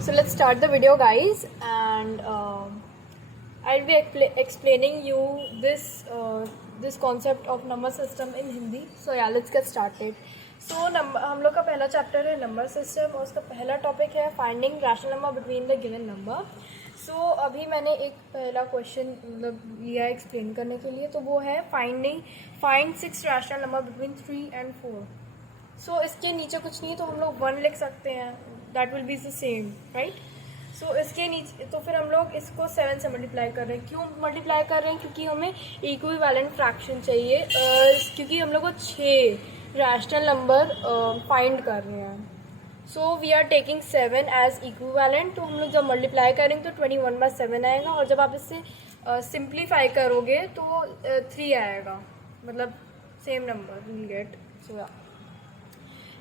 So let's start the video, guys, and I'll be explaining you this concept of number system in Hindi. So yeah, let's get started. So हम लोग का पहला chapter है number system और उसका पहला topic है finding rational number between the given number. So अभी मैंने एक पहला क्वेश्चन मतलब लिया एक्सप्लेन करने के लिए, तो वो है find 6 rational number between 3 and 4. सो इसके नीचे कुछ नहीं है तो हम लोग 1 लिख सकते हैं, that will be the same, right. So इसके नीचे तो फिर हम लोग इसको 7 से मल्टीप्लाई कर रहे हैं. क्यों मल्टीप्लाई कर रहे हैं? क्योंकि हमें इक्विवेलेंट फ्रैक्शन चाहिए, क्योंकि हम लोग को 6 रैशनल नंबर फाइंड कर रहे हैं. So we are taking 7 as equivalent. तो हम लोग जब मल्टीप्लाई करेंगे तो 21/7 आएगा, और जब आप इससे सिंप्लीफाई करोगे तो 3 आएगा, मतलब same number will get. So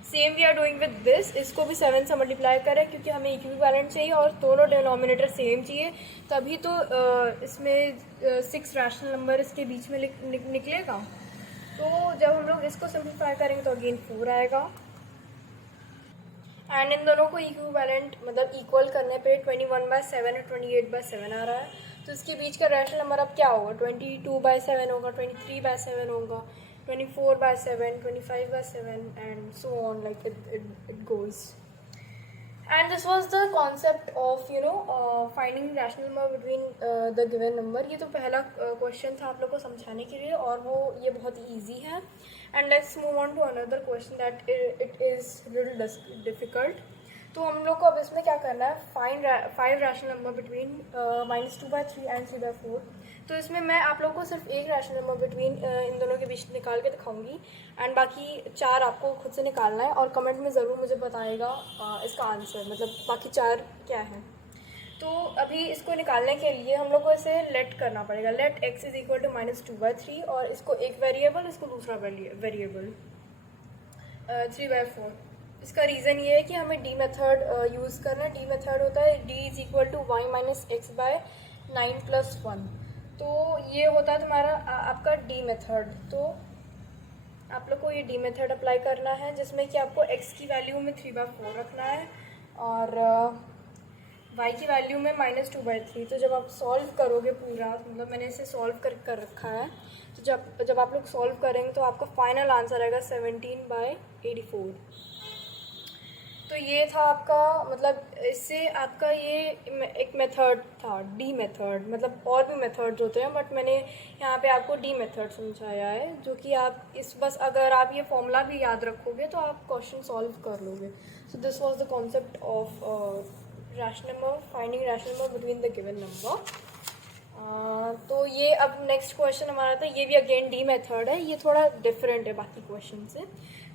same we are doing with this. इसको भी 7 से मल्टीप्लाई करें क्योंकि हमें इक्विवेलेंट चाहिए और दोनों डिनोमिनेटर सेम चाहिए, तभी तो इसमें 6 रैशनल नंबर इसके बीच में निकलेगा. तो जब हम लोग इसको सिंप्लीफाई करेंगे तो अगेन 4 आएगा, एंड इन दोनों को इक्विवेलेंट मतलब इक्वल करने पे 21/7 और 28/7 आ रहा है. तो इसके बीच का रैशनल नंबर अब क्या होगा? 22/7 होगा, 23/7 होगा, 24/7, 25/7, and so on, like it goes. And this was the concept of finding rational number between the given number. ये तो पहला क्वेश्चन था आप लोग को समझाने के लिए, और वो ये बहुत ईजी है. And let's move on to another question that it is little difficult. तो हम लोग को अब इसमें क्या करना है? Find 5 rational number between -2/3 and 3/4. तो इसमें मैं आप लोगों को सिर्फ एक रैशनल नंबर बिटवीन इन दोनों के बीच निकाल के दिखाऊंगी, एंड बाकी 4 आपको खुद से निकालना है, और कमेंट में ज़रूर मुझे बताएगा इसका आंसर, मतलब बाकी 4 क्या है. तो अभी इसको निकालने के लिए हम लोग को इसे लेट करना पड़ेगा. Let x is equal to -2/3, और इसको एक वेरिएबल, इसको दूसरा वेरिएबल 3/4. इसका रीज़न ये है कि हमें डी मेथड यूज़ करना है. डी मेथड होता है d is equal to y - x/9 + 1. तो ये होता है तुम्हारा आपका डी मेथड. तो आप लोग को ये डी मेथड अप्लाई करना है, जिसमें कि आपको x की वैल्यू में 3/4 रखना है और y की वैल्यू में -2/3. तो जब आप सॉल्व करोगे पूरा, मतलब मैंने इसे सॉल्व कर रखा है, तो जब आप लोग सॉल्व करेंगे तो आपका फाइनल आंसर आएगा 17/84. तो ये था आपका, मतलब इससे आपका ये एक मेथड था, डी मेथड. मतलब और भी मेथड्स होते हैं, बट मैंने यहाँ पे आपको डी मेथड समझाया है, जो कि आप बस अगर आप ये फॉर्मूला भी याद रखोगे तो आप क्वेश्चन सॉल्व कर लोगे. सो this was the concept of rational number, finding rational number between the given number. तो ये अब नेक्स्ट क्वेश्चन हमारा था, ये भी अगेन डी मेथड है, ये थोड़ा डिफरेंट है बाकी क्वेश्चन से.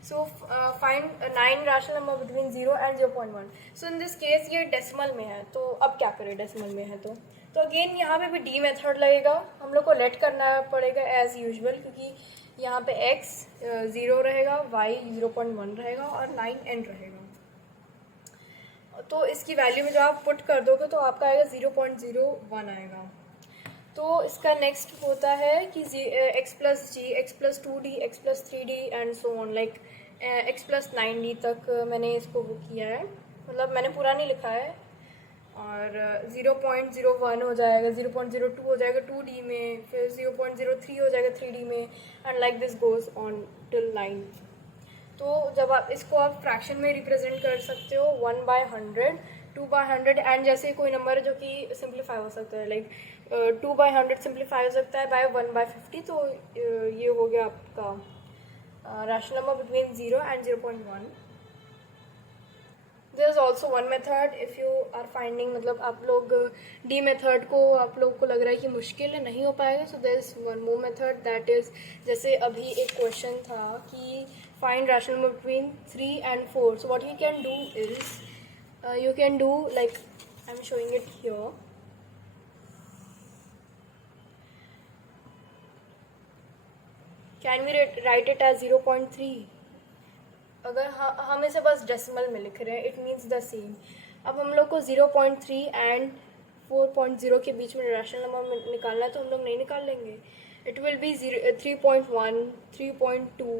So find 9 rational number between 0 and 0.1. So in this case ये डेसिमल में है, तो अब क्या करें? डेसिमल में है तो अगेन यहाँ पे भी डी मेथड लगेगा. हम लोग को लेट करना पड़ेगा एज यूजुअल, क्योंकि यहाँ पे x 0 रहेगा, y 0.1 रहेगा और 9 n रहेगा. तो इसकी वैल्यू में जब आप पुट कर दोगे तो आपका आएगा 0.01 आएगा. तो इसका नेक्स्ट होता है कि x + g, x + 2d, x + 3d and so on, like x + 9d तक मैंने इसको वो किया है, मतलब मैंने पूरा नहीं लिखा है. और 0.01 हो जाएगा, 0.02 हो जाएगा 2d में, फिर 0.03 हो जाएगा 3d में, and like this goes on till 9. तो जब आप इसको आप फ्रैक्शन में रिप्रेजेंट कर सकते हो 1/100, 2/100, एंड जैसे कोई नंबर है जो कि सिंप्लीफाई हो सकता है, लाइक 2/100 सिंप्लीफाई हो सकता है बाय 1/50. तो ये हो गया आपका rational number between 0 and 0.1. There is also one method if you are finding, मतलब आप लोग डी मेथड को आप लोग को लग रहा है कि मुश्किल है, नहीं हो पाएगा. So there is one more method, that is जैसे अभी एक क्वेश्चन था कि find rational number between 3 and 4. So what you can do is you can do, like I'm showing it here. Can we write it as 0.3? अगर हम इसे बस decimal में लिख रहे हैं, इट मीन्स द सेम. अब हम लोग को 0.3 and 4.0 के बीच में रैशनल नंबर निकालना है, तो हम लोग नहीं निकाल लेंगे. It will be 3.1, 3.2,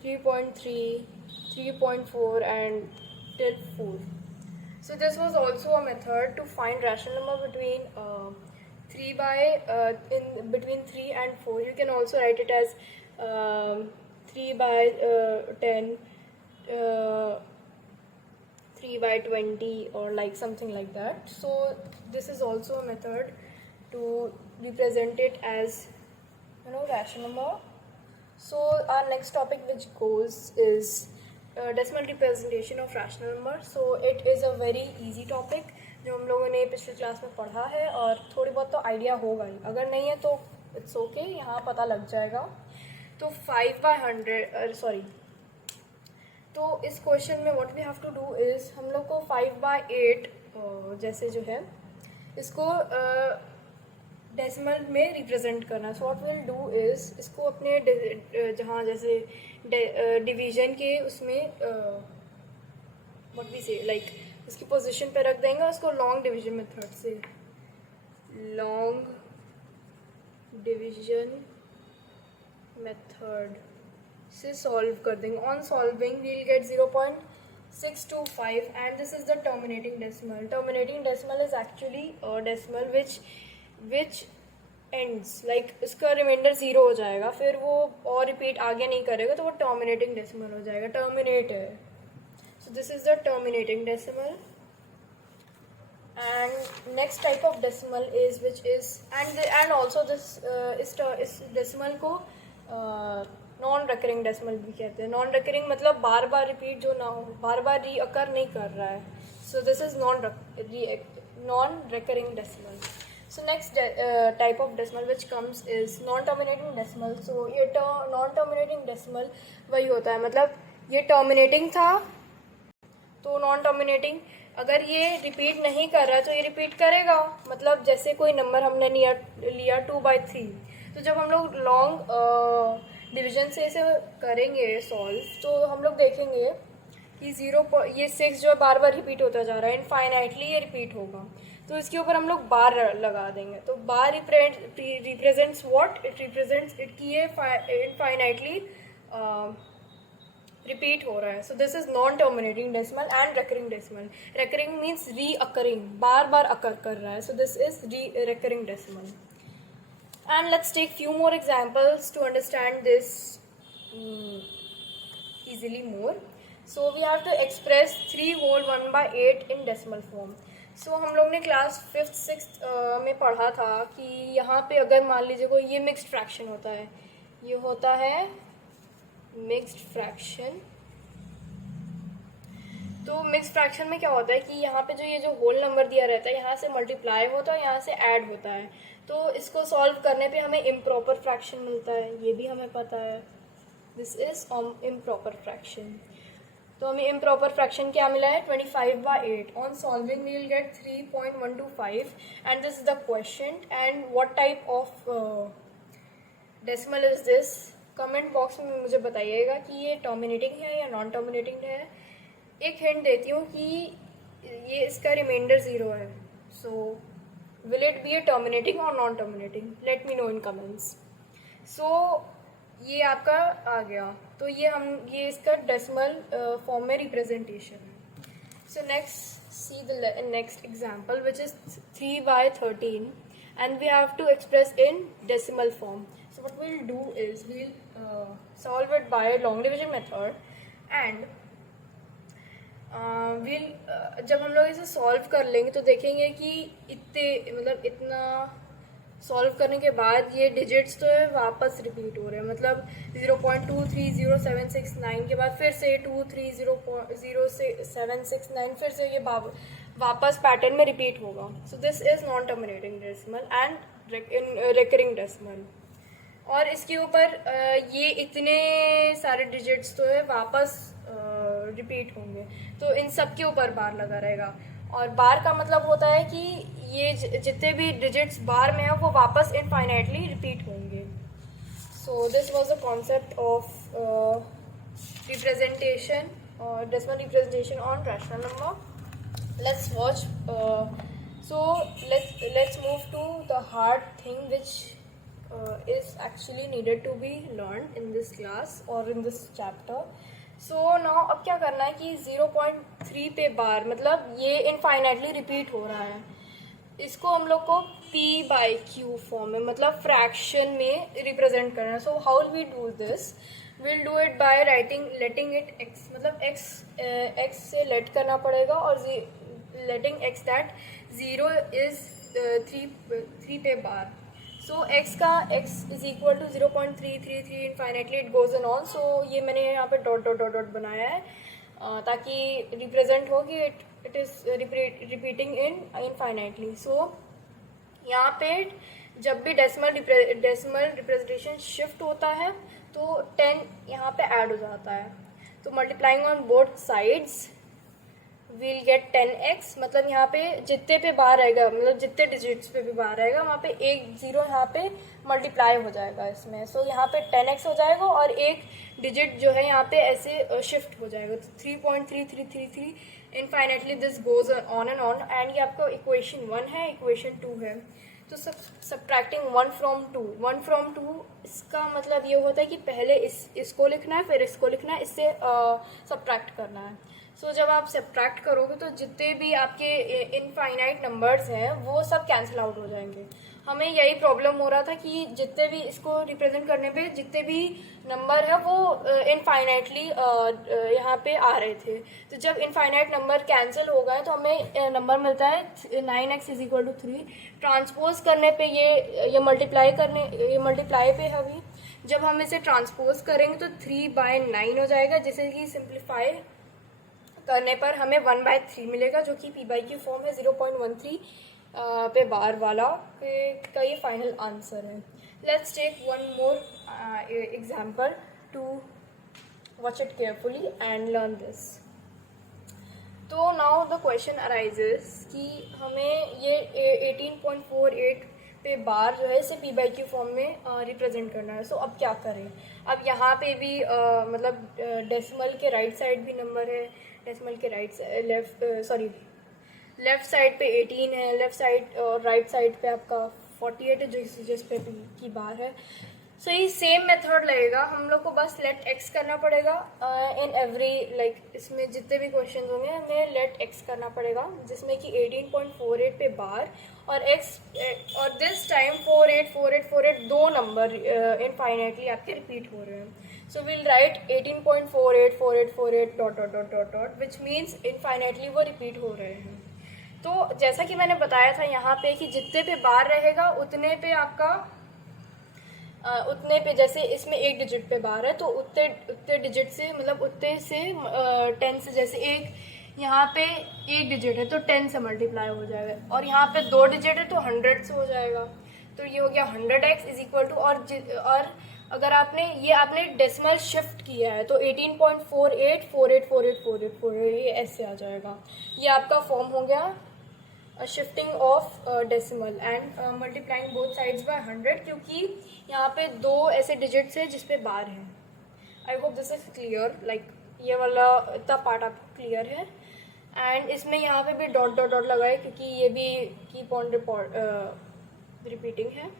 3.3, 3.4 and till 4. So this was also a method to find rational number between 3 and 4. You can also write it as 3 by 10, 3 by 20, or like something like that. So this is also a method to represent it as, rational number. So our next topic which goes is decimal representation of rational number. So it is a very easy topic जो हम लोगों ने पिछले class में पढ़ा है, और थोड़ी बहुत तो आइडिया होगा ही, अगर नहीं है तो इट्स ओके, यहाँ पता लग जाएगा. तो 5/100 तो इस क्वेश्चन में what we have to do is, हम लोग को 5/8 जैसे जो है इसको डेसिमल में रिप्रेजेंट करना. So what will do is, इसको अपने जहाँ जैसे डिवीजन के उसमें व्हाट वी से लाइक इसकी पोजीशन पे रख देंगे, उसको लॉन्ग डिवीजन मेथड से सॉल्व कर देंगे. On solving we will get 0.625 and this is the terminating decimal. Terminating decimal is actually decimal which ends like इसका रिमाइंडर 0 हो जाएगा, फिर वो और रिपीट आगे नहीं करेगा, तो वो टर्मिनेटिंग डेसिमल हो जाएगा. टर्मिनेट है. So this is the terminating decimal. And next type of decimal is which is and also this इस decimal को नॉन रेकरिंग डेसिमल भी कहते हैं. नॉन रेकरिंग मतलब बार बार रिपीट जो ना हो, बार बार रीअकर नहीं कर रहा है. So this is non recurring decimal. So next type of decimal which comes is non-terminating decimal. So ये non-terminating decimal वही होता है, मतलब ये टर्मिनेटिंग था तो नॉन टर्मिनेटिंग, अगर ये रिपीट नहीं कर रहा है तो ये रिपीट करेगा. मतलब जैसे कोई नंबर हमने लिया 2/3, तो जब हम लोग लॉन्ग डिवीजन से इसे करेंगे सॉल्व, तो हम लोग देखेंगे कि ये 6 जो बार बार रिपीट होता जा रहा है, इनफाइनाइटली ये रिपीट होगा, तो इसके ऊपर हम लोग बार लगा देंगे. तो bar represents what, it represents it कि ये इनफाइनाइटली रिपीट हो रहा है. So this is non terminating decimal and recurring decimal. Recurring means reoccurring, बार बार अकर कर रहा है. So this is recurring decimal. And let's take few more examples to understand this easily more. So we have to express 3 whole 1/8 in decimal form. So हम लोग ने class 5th 6th में पढ़ा था कि यहाँ पे अगर मान लीजिए कोई ये मिक्स्ड फ्रैक्शन होता है, ये होता है मिक्स्ड फ्रैक्शन. तो मिक्स्ड फ्रैक्शन में क्या होता है कि यहाँ पे ये जो होल नंबर दिया रहता है, यहाँ से मल्टीप्लाई होता है, यहाँ से ऐड होता है. तो इसको सॉल्व करने पे हमें इम्प्रॉपर फ्रैक्शन मिलता है, ये भी हमें पता है. This is improper fraction. तो हमें इम्प्रॉपर फ्रैक्शन क्या मिला है, 25/8. On solving we will get 3.125 and this is the question. And what type of decimal is this. Comment box में मुझे बताइएगा कि ये टर्मिनेटिंग है या नॉन टर्मिनेटिंग है. एक हिंट देती हूँ कि ये इसका रिमाइंडर 0 है. So will it be a terminating और non terminating, let me know in comments. So ये आपका आ गया. तो ये इसका डेसिमल फॉर्म में रिप्रेजेंटेशन है. So next see the next example which is 3/13 and we have to express in decimal form. So what we'll do is we'll solve it by long division method and जब हम लोग इसे solve कर लेंगे तो देखेंगे कि इतना सॉल्व करने के बाद ये डिजिट्स तो है वापस रिपीट हो रहे हैं. मतलब 0.230769 के बाद फिर से 2300769 फिर से ये वापस पैटर्न में रिपीट होगा. सो this is non terminating decimal and recurring decimal. और इसके ऊपर ये इतने सारे डिजिट्स तो है वापस रिपीट होंगे, तो इन सब के ऊपर बार लगा रहेगा. और बार का मतलब होता है कि ये जितने भी डिजिट्स बार में है वो वापस इनफाइनाइटली रिपीट होंगे. So this was the concept of representation और decimal representation on rational number. Let's watch. So let's move to the hard thing which is actually needed to be learned in this class or in this chapter. So now अब क्या करना है कि 0.3 पे बार, मतलब ये infinitely repeat हो रहा है, इसको हम लोग को p/q फॉर्म में, मतलब फ्रैक्शन में रिप्रेजेंट करना है. So how will we do this? Will do it by writing letting it x, मतलब x से लेट करना पड़ेगा और लेटिंग x दैट 0 इज 3 पे बार. सो x का x is equal to 0.333 infinitely it goes on on. So ये मैंने यहाँ पे डॉट डॉट डॉट डॉट बनाया है ताकि रिप्रेजेंट हो कि इट इज रिपीटिंग इनफाइनाइटली. सो यहाँ पे जब भी डेसिमल रिप्रेजेंटेशन शिफ्ट होता है तो 10 यहाँ पे ऐड हो जाता है. तो multiplying on both sides we'll get 10x, मतलब यहाँ पे जितने पे बार रहेगा, मतलब जितने डिजिट्स पे भी बार रहेगा वहाँ पे एक जीरो यहाँ पे मल्टीप्लाई हो जाएगा इसमें. सो यहाँ पे 10x हो जाएगा और एक डिजिट जो है यहाँ पे ऐसे शिफ्ट हो जाएगा. तो 3.3333 infinitely this goes on and on. And ये आपका इक्वेशन 1 है, इक्वेशन 2 है. तो सब्ट्रैक्टिंग 1 from 2, इसका मतलब ये होता है कि पहले इसको लिखना है, फिर इसको लिखना है, इससे सब्ट्रैक्ट करना है. सो जब आप सब्ट्रैक्ट करोगे तो जितने भी आपके इनफाइनाइट नंबर्स हैं वो सब कैंसिल आउट हो जाएंगे. हमें यही प्रॉब्लम हो रहा था कि जितने भी इसको रिप्रेजेंट करने पे जितने भी नंबर है वो इनफाइनाइटली यहाँ पे आ रहे थे. तो जब इनफाइनाइट नंबर कैंसिल हो गए तो हमें नंबर मिलता है 9x is equal to 3. Transpose करने पे ये मल्टीप्लाई पे है. अभी जब हम इसे ट्रांसपोज करेंगे तो 3/9 हो जाएगा, जिसे कि सिंप्लीफाई करने पर हमें 1/3 मिलेगा, जो कि p/q फॉर्म है 0.13 पे बार वाला का ये फाइनल आंसर है. Let's take one more example to watch it carefully and learn this. तो नाउ द क्वेश्चन अराइजेस कि हमें ये 18.48 पे बार जो है इसे p/q फॉर्म में रिप्रेजेंट करना है. सो अब क्या करें? अब यहाँ पे भी मतलब डेसिमल के राइट साइड भी नंबर है, डेसिमल के लेफ्ट साइड पे 18 है, लेफ्ट साइड और राइट साइड पे आपका 48 है जिस पे की बार है. सो ये सेम मेथड लगेगा. हम लोग को बस लेट एक्स करना पड़ेगा इन एवरी, लाइक इसमें जितने भी क्वेश्चन होंगे हमें लेट एक्स करना पड़ेगा, जिसमें कि 18.48 पे बार और एक्स, और दिस टाइम 48 दो नंबर इनफाइनाइटली आपके रिपीट हो रहे हैं. So will write 18.48 dot dot dot dot dot which means infinitely वो रिपीट हो रहे हैं. तो जैसा कि मैंने बताया था यहाँ पे कि जितने पे बार रहेगा उतने पे आपका उतने पे, जैसे इसमें एक डिजिट पे बार है तो उतने डिजिट से, मतलब उतने से 10 से, जैसे एक यहाँ पे एक डिजिट है तो 10 से मल्टीप्लाई हो जाएगा, और यहाँ पे 2 डिजिट है तो 100 से हो जाएगा. तो ये हो गया 100x इज इक्वल टू, और अगर आपने डेसिमल शिफ्ट किया है तो 18.48 ये ऐसे आ जाएगा. ये आपका फॉर्म हो गया shifting of decimal and multiplying both sides by 100, क्योंकि यहाँ पे 2 ऐसे डिजिट्स है जिस पे बार है. I hope this is clear, like ये वाला इतना पार्ट आपको क्लियर है. एंड इसमें यहाँ पे भी डॉट डॉट डॉट लगाए क्योंकि ये भी कीप ऑन रिपीटिंग है.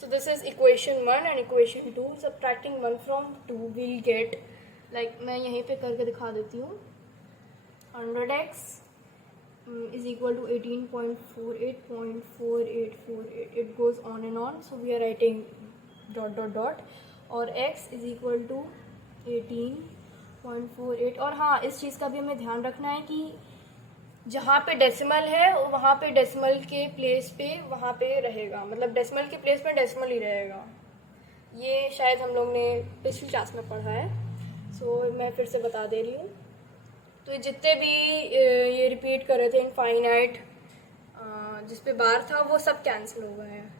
So this is equation 1 and equation 2. Subtracting 1 from 2 will get, like मैं यहीं पे करके दिखा देती हूँ, 100x is equal to 18.48. It goes on and on, so we are writing dot dot dot, और x is equal to 18.48. और हाँ, इस चीज़ का भी हमें ध्यान रखना है कि जहाँ पे डेसिमल है वहाँ पे डेसिमल के प्लेस पे वहाँ पे रहेगा, मतलब डेसिमल के प्लेस पे डेसिमल ही रहेगा. ये शायद हम लोग ने पिछली क्लास में पढ़ा है, सो मैं फिर से बता दे रही हूँ. तो जितने भी ये रिपीट कर रहे थे इनफाइनाइट जिस पे बार था वो सब कैंसिल हो गए हैं.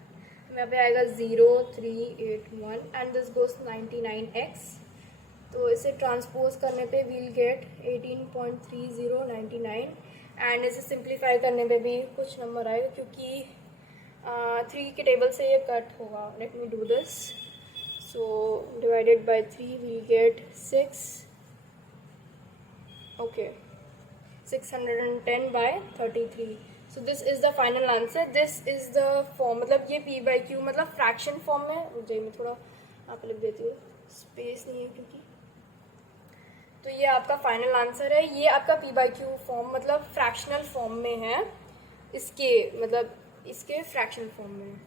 यहाँ पे आएगा 0381 एंड दिस गोस 99x. तो इसे ट्रांसपोज करने पे वील गेट 18.3099 एंड इसे सिंप्लीफाई करने पे भी कुछ नंबर आएगा क्योंकि 3 के टेबल से ये कट होगा. Let me do this. So divided by 3 we'll get 6. Okay, 610/33. So this is the final answer. This is the form, मतलब ये p/q मतलब फ्रैक्शन फॉर्म में. मुझे मैं थोड़ा यहाँ पे लिख देती हूँ, स्पेस नहीं है क्योंकि तो ये आपका फाइनल आंसर है। ये आपका p/q फॉर्म मतलब फ्रैक्शनल फॉर्म में है, इसके मतलब इसके फ्रैक्शनल फॉर्म में।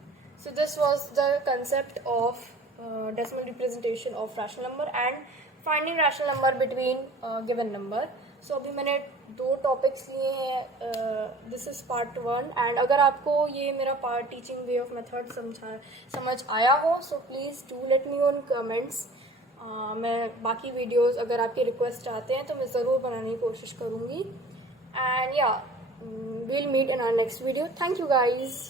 So this was the concept of decimal representation of rational number and finding rational number between given number. So अभी मैंने 2 टॉपिक्स लिए हैं, दिस इज़ पार्ट 1। एंड अगर आपको ये मेरा part teaching way of method समझ आया हो, so please do let me on comments. मैं बाकी वीडियोस अगर आपकी रिक्वेस्ट आते हैं तो मैं ज़रूर बनाने की कोशिश करूँगी। एंड या we'll meet in our next video. Thank you guys.